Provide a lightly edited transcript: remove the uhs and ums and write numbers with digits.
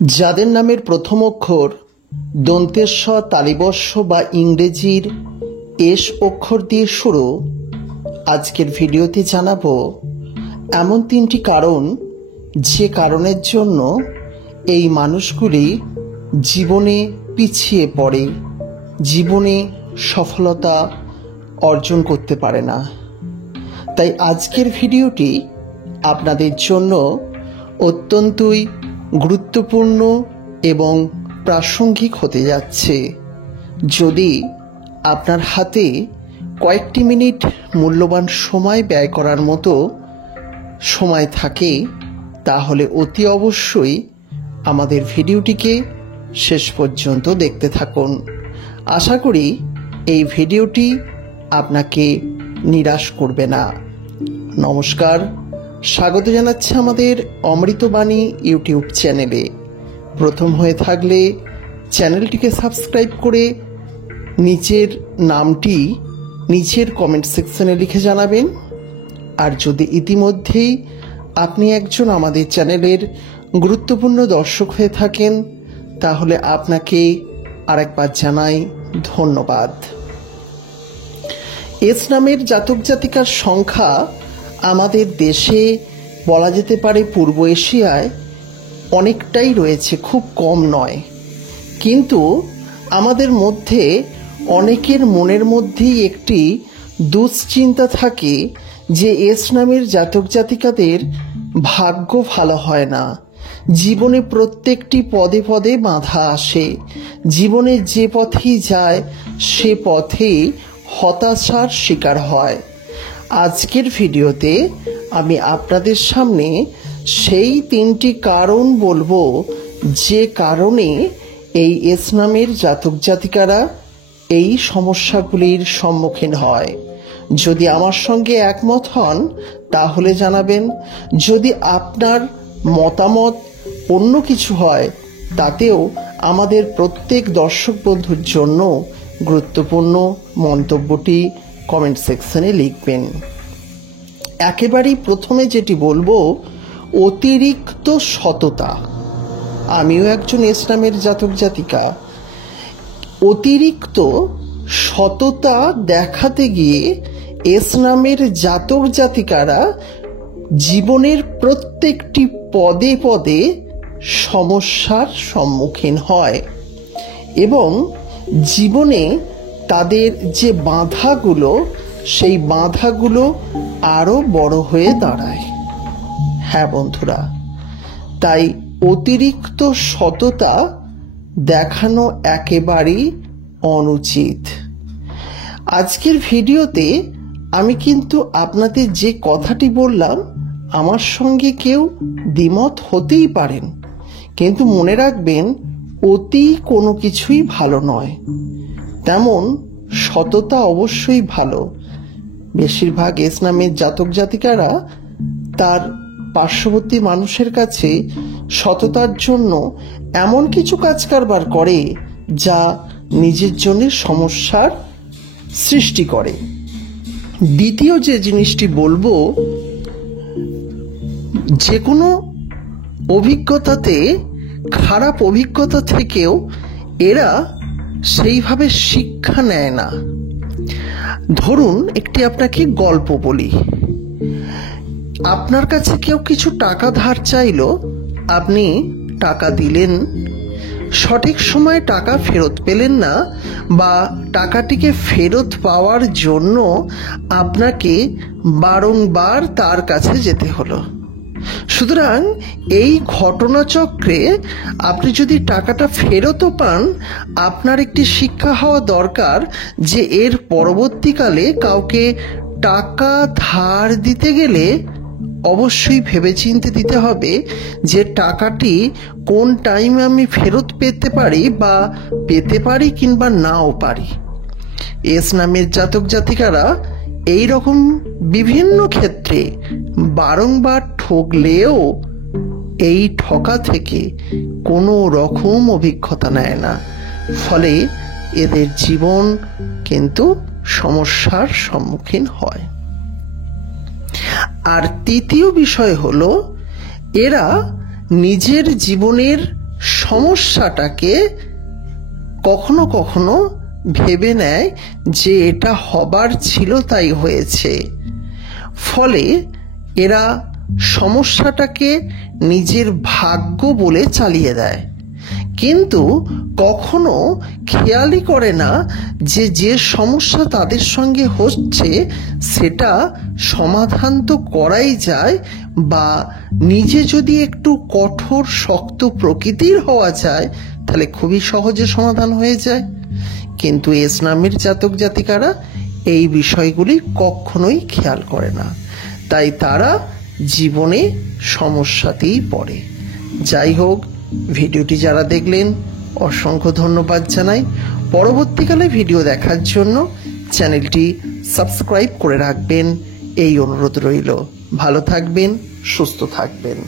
যাদের নামের প্রথম অক্ষর দন্তেস্ব তালিবস্য বা ইংরেজির এস অক্ষর দিয়ে শুরু, আজকের ভিডিওতে জানাবো এমন 3টি কারণ যে কারণের জন্য এই মানুষগুলি জীবনে পিছিয়ে পড়ে, জীবনে সফলতা অর্জন করতে পারে না। তাই আজকের ভিডিওটি আপনাদের জন্য অত্যন্তই গুরুত্বপূর্ণ এবং প্রাসঙ্গিক হতে যাচ্ছে। যদি আপনার হাতে কয়েকটি মিনিট মূল্যবান সময় ব্যয় করার মতো সময় থাকে, তাহলে অতি অবশ্যই আমাদের ভিডিওটিকে শেষ পর্যন্ত দেখতে থাকুন। আশা করি এই ভিডিওটি আপনাকে নিরাশ করবে না। নমস্কার, স্বাগত জানাচ্ছি আমাদের অমৃতবাণী ইউটিউব চ্যানেলে। প্রথম হয়ে থাকলে চ্যানেলটিকে সাবস্ক্রাইব করে নিচের নামটি নিচের কমেন্ট সেকশনে লিখে জানাবেন। আর যদি ইতিমধ্যেই আপনি একজন আমাদের চ্যানেলের গুরুত্বপূর্ণ দর্শক হয়ে থাকেন, তাহলে আপনাকে আরেকবার জানাই ধন্যবাদ। এস নামের জাতক জাতিকার সংখ্যা আমাদের দেশে, বলা যেতে পারে পূর্ব এশিয়ায় অনেকটাই রয়েছে, খুব কম নয়। কিন্তু আমাদের মধ্যে অনেকের মনের মধ্যেই একটি দুশ্চিন্তা থাকে যে এস নামের জাতক জাতিকাদের ভাগ্য ভালো হয় না। জীবনে প্রত্যেকটি পদে পদে বাধা আসে, জীবনে যে পথেই যায় সে পথে হতাশার শিকার হয়। আজকের ভিডিওতে আমি আপনাদের সামনে সেই 3টি কারণ বলবো যে কারণে এই এস নামের জাতক জাতিকারা এই সমস্যাগুলির সম্মুখীন হয়। যদি আমার সঙ্গে একমত হন তাহলে জানাবেন। যদি আপনার মতামত অন্য কিছু হয়, তাতেও আমাদের প্রত্যেক দর্শক বন্ধুর জন্য গুরুত্বপূর্ণ মন্তব্যটি কমেন্ট সেকশনে লিখবেন। একেবারেই প্রথমে যেটি বলবো, অতিরিক্ত সততা। আমিও একজন এস নামের জাতক জাতিকা। অতিরিক্ত সততা দেখাতে গিয়ে এস নামের জাতক জাতিকারা জীবনের প্রত্যেকটি পদে পদে সমস্যার সম্মুখীন হয় এবং জীবনে তাদের যে বাধাগুলো, সেই বাধাগুলো আরো বড় হয়ে দাঁড়ায়। হ্যাঁ বন্ধুরা, তাই অতিরিক্ত সততা দেখানো একেবারেই অনুচিত। আজকের ভিডিওতে আমি কিন্তু আপনাদের যে কথাটি বললাম, আমার সঙ্গে কেউ দ্বিমত হতেই পারেন, কিন্তু মনে রাখবেন অতি কোনো কিছুই ভালো নয়। তেমন সততা অবশ্যই ভালো। বেশিরভাগ এস নামের জাতক জাতিকারা তার পার্শ্ববর্তী মানুষের কাছে সততার জন্য এমন কিছু কাজ কারবার করে যা নিজের জন্য সমস্যার সৃষ্টি করে। দ্বিতীয় যে জিনিসটি বলবো, যে কোনো অভিজ্ঞতাতে, খারাপ অভিজ্ঞতা থেকেও এরা সেইভাবে শিক্ষা নেয় না। ধরুন একটি আপনাকে গল্প বলি। আপনার কাছে কেউ কিছু টাকা ধার চাইলো, আপনি টাকা দিলেন, সঠিক সময়ে টাকা ফেরত পেলেন না, বা টাকাটিকে ফেরত পাওয়ার জন্য আপনাকে বারংবার তার কাছে যেতে হলো। সুতরাং এই ঘটনাচক্রে আপনি যদি টাকাটা ফেরতও পান, আপনার একটি শিক্ষা হওয়া দরকার যে এর পরবর্তীকালে কাউকে টাকা ধার দিতে গেলে অবশ্যই ভেবেচিন্তে দিতে হবে যে টাকাটি কোন টাইমে আমি ফেরত পেতে পারি, বা পেতে পারি কিংবা নাও পারি। এস নামের জাতক জাতিকারা এই রকম বিভিন্ন ক্ষেত্রে বারংবার ঠকলেও এই ঠকা থেকে কোনো রকম অভিজ্ঞতা নেয় না, ফলে এদের জীবন কিন্তু সমস্যার সম্মুখীন হয়। আর তৃতীয় বিষয় হলো, এরা নিজের জীবনের সমস্যাটাকে কখনো কখনো ভেবে নেয় যে এটা হবার ছিল তাই হয়েছে। ফলে এরা সমস্যাটাকে নিজের ভাগ্য বলে চালিয়ে দেয়, কিন্তু কখনো খেয়ালই করে না যে যে সমস্যা তাদের সঙ্গে হচ্ছে সেটা সমাধান তো করাই যায়, বা নিজে যদি একটু কঠোর শক্ত প্রকৃতির হওয়া যায় তাহলে খুবই সহজে সমাধান হয়ে যায়। কিন্তু এস নামের জাতক জাতিকারা এই বিষয়গুলি কখনোই খেয়াল করে না, তাই তারা জীবনে সমস্যাতেই পড়ে। যাই হোক, ভিডিওটি যারা দেখলেন অসংখ্য ধন্যবাদ জানাই। পরবর্তীকালে ভিডিও দেখার জন্য চ্যানেলটি সাবস্ক্রাইব করে রাখবেন এই অনুরোধ রইল। ভালো থাকবেন, সুস্থ থাকবেন।